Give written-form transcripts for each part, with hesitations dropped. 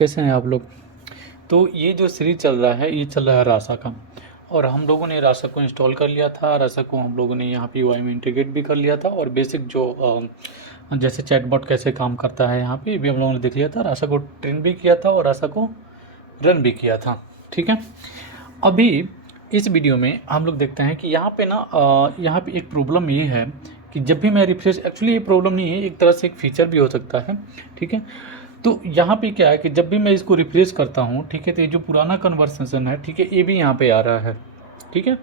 कैसे हैं आप लोग। तो ये जो सीरीज चल रहा है ये चल रहा है रासा का। और हम लोगों ने रासा को इंस्टॉल कर लिया था। रासा को हम लोगों ने यहाँ पे यूआई में इंटीग्रेट भी कर लिया था और बेसिक जो जैसे चैटबॉट कैसे काम करता है यहाँ पे भी हम लोगों ने देख लिया था। रासा को ट्रेन भी किया था और रासा को रन भी किया था। ठीक है। अभी इस वीडियो में हम लोग देखते हैं कि यहाँ पे ना यहाँ पे एक प्रॉब्लम ये है कि जब भी मैं रिफ्रेश, एक्चुअली ये प्रॉब्लम नहीं है, एक तरह से एक फीचर भी हो सकता है। ठीक है। तो यहाँ पे क्या है कि जब भी मैं इसको रिफ्रेश करता हूँ, ठीक है, तो ये जो पुराना कन्वर्सेशन है, ठीक है, ये भी यहाँ पे आ रहा है। ठीक है।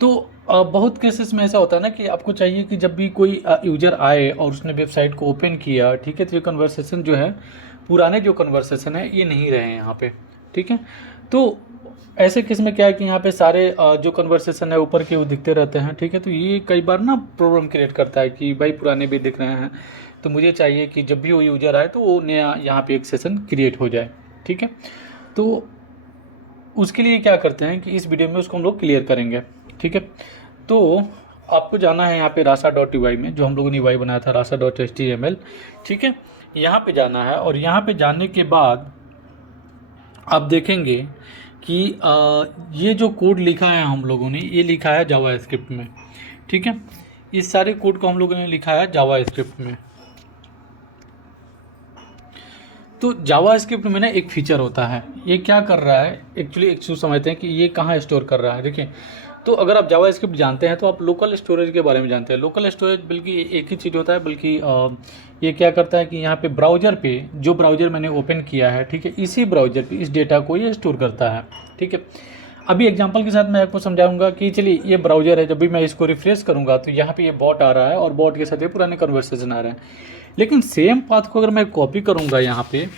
तो बहुत केसेस में ऐसा होता है ना कि आपको चाहिए कि जब भी कोई यूजर आए और उसने वेबसाइट को ओपन किया, ठीक है, तो ये कन्वर्सेशन जो है, पुराने जो कन्वर्सेशन है ये नहीं रहे यहाँ पे। ठीक है। तो ऐसे केस में क्या है कि यहाँ पे सारे जो कन्वर्सेशन है ऊपर के वो दिखते रहते हैं। ठीक है। तो ये कई बार ना प्रॉब्लम क्रिएट करता है कि भाई पुराने भी दिख रहे हैं, तो मुझे चाहिए कि जब भी वो यूजर आए तो वो नया यहाँ पे एक सेशन क्रिएट हो जाए। ठीक है। तो उसके लिए क्या करते हैं कि इस वीडियो में उसको हम लोग क्लियर करेंगे। ठीक है। तो आपको जाना है यहाँ पे rasa.ui में, जो हम लोगों ने ui बनाया था rasa.html। ठीक है। यहाँ पे जाना है और यहाँ पे जाने के बाद आप देखेंगे कि ये जो कोड लिखा है हम लोगों ने, ये लिखा है जावास्क्रिप्ट में। ठीक है। इस सारे कोड को हम लोगों ने लिखा है जावास्क्रिप्ट में। तो जावास्क्रिप्ट में ना एक फीचर होता है, ये क्या कर रहा है एक्चुअली, एक चीज़ समझते हैं कि ये कहाँ स्टोर कर रहा है। देखिए, तो अगर आप जावास्क्रिप्ट जानते हैं तो आप लोकल स्टोरेज के बारे में जानते हैं। लोकल स्टोरेज बल्कि एक ही चीज़ होता है, बल्कि ये क्या करता है कि यहाँ पे ब्राउज़र पे जो ब्राउज़र मैंने ओपन किया है, ठीक है, इसी ब्राउज़र पे इस डेटा को ये स्टोर करता है। ठीक है। अभी एग्जांपल के साथ मैं आपको समझाऊंगा कि चलिए ये ब्राउज़र है, जब भी मैं इसको रिफ्रेश करूंगा तो यहाँ पे ये बॉट आ रहा है और बॉट के साथ ये पुराने कन्वर्सेशन आ रहे हैं। लेकिन सेम पाथ को अगर मैं कॉपी करूंगा, यहाँ पे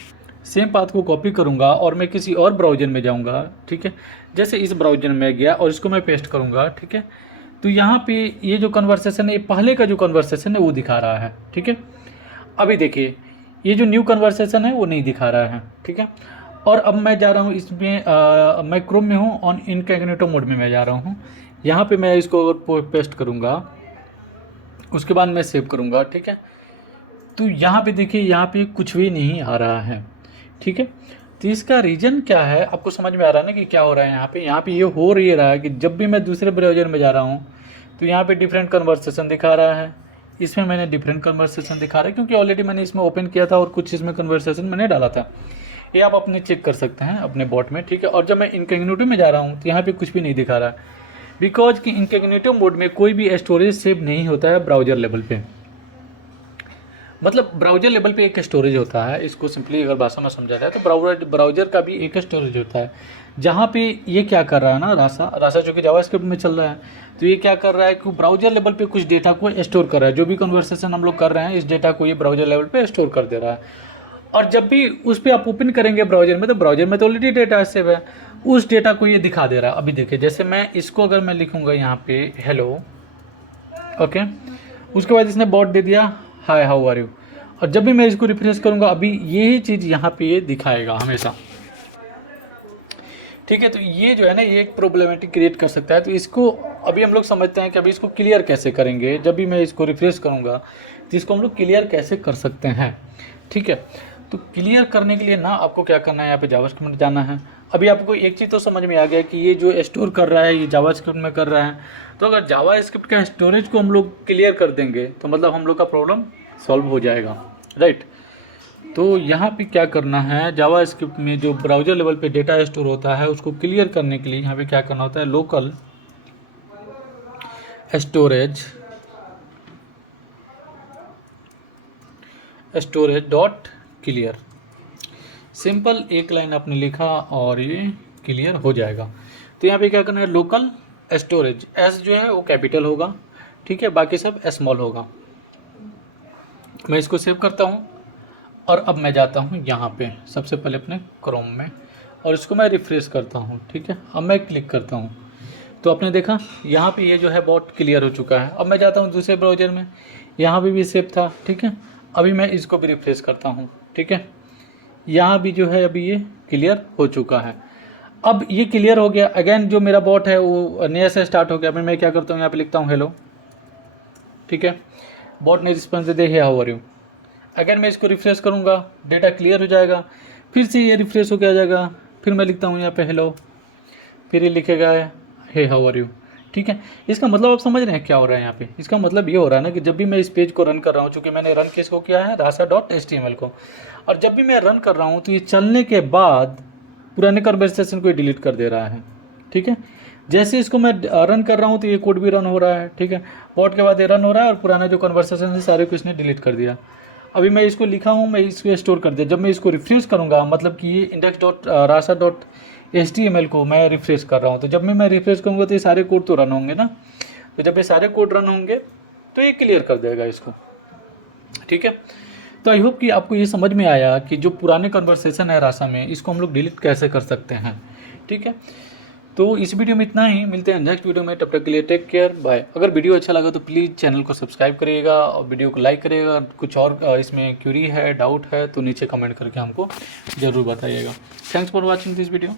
सेम पाथ को कॉपी करूंगा और मैं किसी और ब्राउज़र में जाऊंगा, ठीक है, जैसे इस ब्राउज़र में गया और इसको मैं पेस्ट करूंगा, ठीक है, तो यहाँ पे ये जो कन्वर्सेशन है, ये पहले का जो कन्वर्सेशन है वो दिखा रहा है। ठीक है। अभी देखिए, ये जो न्यू कन्वर्सेशन है वो नहीं दिखा रहा है। ठीक है। और अब मैं जा रहा हूँ इसमें, मैं क्रोम में हूँ, ऑन इनकैग्निटो मोड में मैं जा रहा हूँ। यहाँ पे मैं इसको पेस्ट करूँगा, उसके बाद मैं सेव करूँगा। ठीक है। तो यहाँ पे देखिए, यहाँ पे कुछ भी नहीं आ रहा है। ठीक है। तो इसका रीज़न क्या है, आपको समझ में आ रहा है ना कि क्या हो रहा है यहाँ पे। यहाँ पे ये हो रही रहा है कि जब भी मैं दूसरे ब्राउज़र में जा रहा हूँ तो यहाँ पे डिफरेंट कन्वर्सेशन दिखा रहा है। इसमें मैंने डिफरेंट कन्वर्सेशन दिखा रहा है क्योंकि ऑलरेडी मैंने इसमें ओपन किया था और कुछ इसमें कन्वर्सेशन मैंने डाला था। ये आप अपने चेक कर सकते हैं अपने बॉट में। ठीक है। और जब मैं इनकैग्निटो में जा रहा हूँ तो यहाँ पे कुछ भी नहीं दिखा रहा है, बिकॉज कि इनकैग्निटो मोड में कोई भी स्टोरेज सेव नहीं होता है ब्राउज़र लेवल पे। मतलब ब्राउज़र लेवल पे एक स्टोरेज होता है, इसको सिंपली अगर भाषा में समझा जाए तो ब्राउज़र का भी एक स्टोरेज होता है। जहाँ पे ये क्या कर रहा है ना, रासा जो कि जावास्क्रिप्ट में चल रहा है, तो ये क्या कर रहा है कि ब्राउज़र लेवल पे कुछ डेटा को स्टोर कर रहा है। जो भी कन्वर्सेशन हम लोग कर रहे हैं, इस डेटा को ये ब्राउज़र लेवल पे स्टोर कर दे रहा है। और जब भी उस पर आप ओपन करेंगे ब्राउज़र में, तो ब्राउज़र में तो ऑलरेडी डेटा सेव है, उस डेटा को ये दिखा दे रहा है। अभी देखिए, जैसे मैं इसको अगर मैं लिखूँगा यहाँ पे हेलो, ओके, उसके बाद इसने बॉट दे दिया हाय हाउ आर यू, और जब भी मैं इसको रिफ्रेश करूँगा अभी यही चीज़ यहाँ पे ये दिखाएगा हमेशा। ठीक है। तो ये जो है ना, ये एक प्रॉब्लमेटिक क्रिएट कर सकता है। तो इसको अभी हम लोग समझते हैं कि अभी इसको क्लियर कैसे करेंगे। जब भी मैं इसको रिफ्रेश करूँगा तो इसको हम लोग क्लियर कैसे कर सकते हैं। ठीक है। तो क्लियर करने के लिए ना आपको क्या करना है, यहाँ पे जावास्क्रिप्ट में जाना है। अभी आपको एक चीज़ तो समझ में आ गया कि ये जो स्टोर कर रहा है ये जावास्क्रिप्ट में कर रहा है। तो अगर जावास्क्रिप्ट का स्टोरेज को हम लोग क्लियर कर देंगे तो मतलब हम लोग का प्रॉब्लम सॉल्व हो जाएगा, राइट। तो यहाँ पे क्या करना है, जावास्क्रिप्ट में जो ब्राउज़र लेवल पे डेटा स्टोर होता है उसको क्लियर करने के लिए यहाँ पे क्या करना होता है, local storage dot clear. Simple एक लाइन आपने लिखा और ये क्लियर हो जाएगा। तो यहाँ पे क्या करना है, लोकल स्टोरेज, एस जो है वो कैपिटल होगा, ठीक है, बाकी सब स्मॉल होगा। मैं इसको सेव करता हूँ और अब मैं जाता हूँ यहाँ पे सबसे पहले अपने क्रोम में और इसको मैं रिफ्रेश करता हूँ। ठीक है। अब मैं क्लिक करता हूँ तो आपने देखा यहाँ पे ये जो है बॉट क्लियर हो चुका है। अब मैं जाता हूँ दूसरे ब्राउज़र में, यहाँ पे भी सेव था। ठीक है। अभी मैं इसको भी रिफ्रेश करता हूँ। ठीक है। यहाँ भी जो है अभी ये क्लियर हो चुका है। अब ये क्लियर हो गया, अगेन जो मेरा बॉट है वो नया से स्टार्ट हो गया। अभी मैं क्या करता हूँ, यहाँ पे लिखता हूँ हेलो। ठीक है। बॉट ने रिस्पॉन्स दे हे हाउ आर यू। अगर मैं इसको रिफ्रेश करूँगा डेटा क्लियर हो जाएगा, फिर से ये रिफ्रेश होकर आ जाएगा, फिर मैं लिखता हूँ यहाँ पे हेलो, फिर ये लिखेगा हे हाउ आर यू। ठीक है, इसका मतलब आप समझ रहे हैं क्या हो रहा है यहाँ पे। इसका मतलब ये हो रहा है ना कि जब भी मैं इस पेज को रन कर रहा हूँ, चूँकि मैंने रन किसको किया है, rasa.html को, और जब भी मैं रन कर रहा हूँ तो ये चलने के बाद पुराने कन्वर्सेशन को डिलीट कर दे रहा है। ठीक है, जैसे इसको मैं रन कर रहा हूँ तो ये कोड भी रन हो रहा है। ठीक है, बॉट के बाद ये रन हो रहा है और पुराना जो कन्वर्सेशन है सारे को इसने डिलीट कर दिया। अभी मैं इसको लिखा हूँ, मैं इसको स्टोर कर दिया। जब मैं इसको रिफ्रेश करूँगा, मतलब कि ये index.rasa.html को मैं रिफ्रेश कर रहा हूँ, तो जब मैं रिफ्रेश करूँगा तो ये सारे कोड तो रन होंगे ना। तो जब ये सारे कोड रन होंगे तो ये क्लियर कर देगा इसको। ठीक है, तो आई होप कि आपको ये समझ में आया कि जो पुराने कन्वर्सेशन है रासा में, इसको हम लोग डिलीट कैसे कर सकते हैं। ठीक है, तो इस वीडियो में इतना ही, मिलते हैं नेक्स्ट वीडियो में, तब तक के लिए टेक केयर, बाय। अगर वीडियो अच्छा लगा तो प्लीज़ चैनल को सब्सक्राइब करिएगा और वीडियो को लाइक करिएगा। कुछ और इसमें क्यूरी है, डाउट है तो नीचे कमेंट करके हमको ज़रूर बताइएगा। Thanks for watching this video.